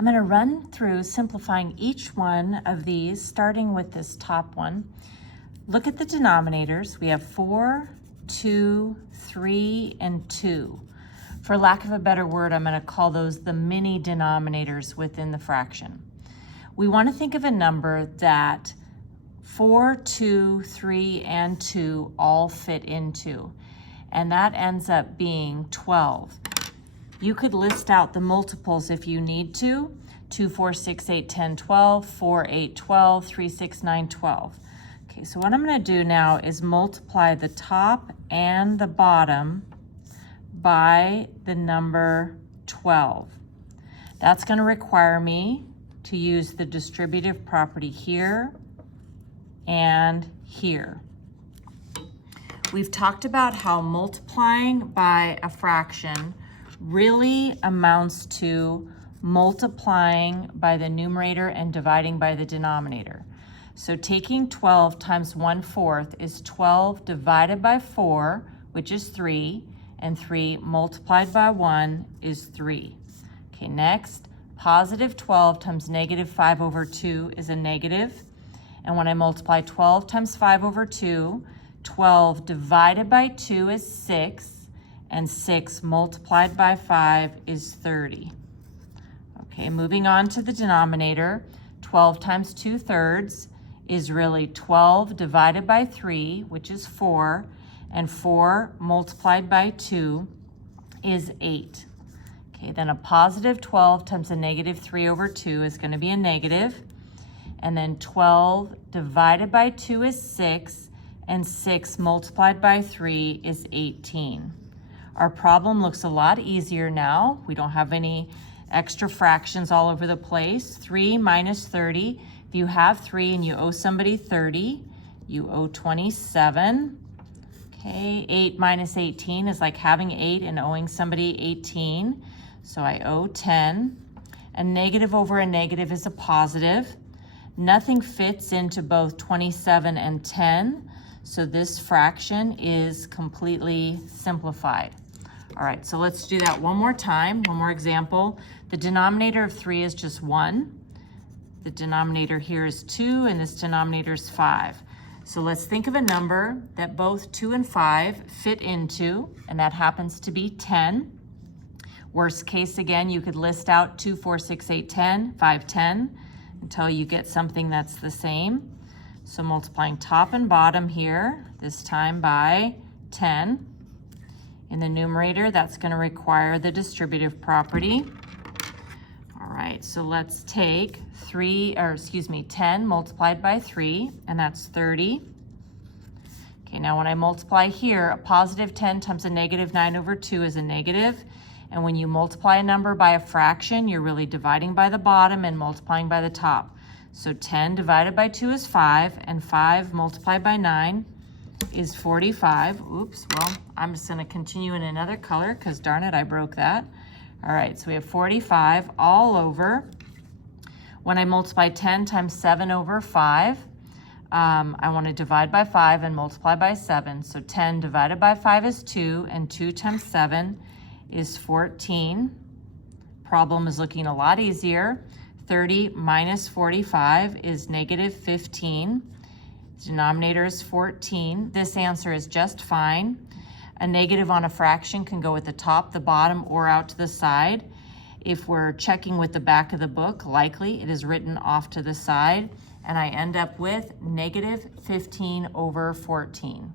I'm going to run through simplifying each one of these, starting with this top one. Look at the denominators. We have 4, 2, 3, and 2. For lack of a better word, I'm going to call those the mini denominators within the fraction. We want to think of a number that 4, 2, 3, and 2 all fit into, and that ends up being 12. You could list out the multiples if you need to. 2, 4, 6, 8, 10, 12, 4, 8, 12, 3, 6, 9, 12. Okay, so what I'm going to do now is multiply the top and the bottom by the number 12. That's going to require me to use the distributive property here and here. We've talked about how multiplying by a fraction really amounts to multiplying by the numerator and dividing by the denominator. So taking 12 times 1/4 is 12 divided by 4, which is 3, and 3 multiplied by 1 is 3. Okay, next, positive 12 times negative 5 over 2 is a negative. And when I multiply 12 times 5 over 2, 12 divided by 2 is 6. And 6 multiplied by 5 is 30. Okay, moving on to the denominator, 12 times 2/3 is really 12 divided by 3, which is 4, and 4 multiplied by 2 is 8. Okay, then a positive 12 times a negative 3 over 2 is going to be a negative, and then 12 divided by 2 is 6, and 6 multiplied by 3 is 18. Our problem looks a lot easier now. We don't have any extra fractions all over the place. 3 minus 30. If you have 3 and you owe somebody 30, you owe 27. Okay, 8 minus 18 is like having 8 and owing somebody 18. So I owe 10. A negative over a negative is a positive. Nothing fits into both 27 and 10. So this fraction is completely simplified. All right, so let's do that one more time, one more example. The denominator of 3 is just 1. The denominator here is 2, and this denominator is 5. So let's think of a number that both 2 and 5 fit into, and that happens to be 10. Worst case, again, you could list out 2, 4, 6, 8, 10, 5, 10, until you get something that's the same. So multiplying top and bottom here, this time by 10. In the numerator, that's going to require the distributive property. All right, so let's take 10 multiplied by 3, and that's 30. Okay, now when I multiply here, a positive 10 times a negative 9 over 2 is a negative. And when you multiply a number by a fraction, you're really dividing by the bottom and multiplying by the top. So 10 divided by 2 is 5, and 5 multiplied by 9 is 45. Oops, well, I'm just going to continue in another color because darn it, I broke that. All right, so we have 45 all over. When I multiply 10 times 7 over 5, I want to divide by 5 and multiply by 7. So 10 divided by 5 is 2, and 2 times 7 is 14. Problem is looking a lot easier. 30 minus 45 is negative 15. Denominator is 14. This answer is just fine. A negative on a fraction can go at the top, the bottom, or out to the side. If we're checking with the back of the book, likely it is written off to the side, and I end up with negative 15 over 14.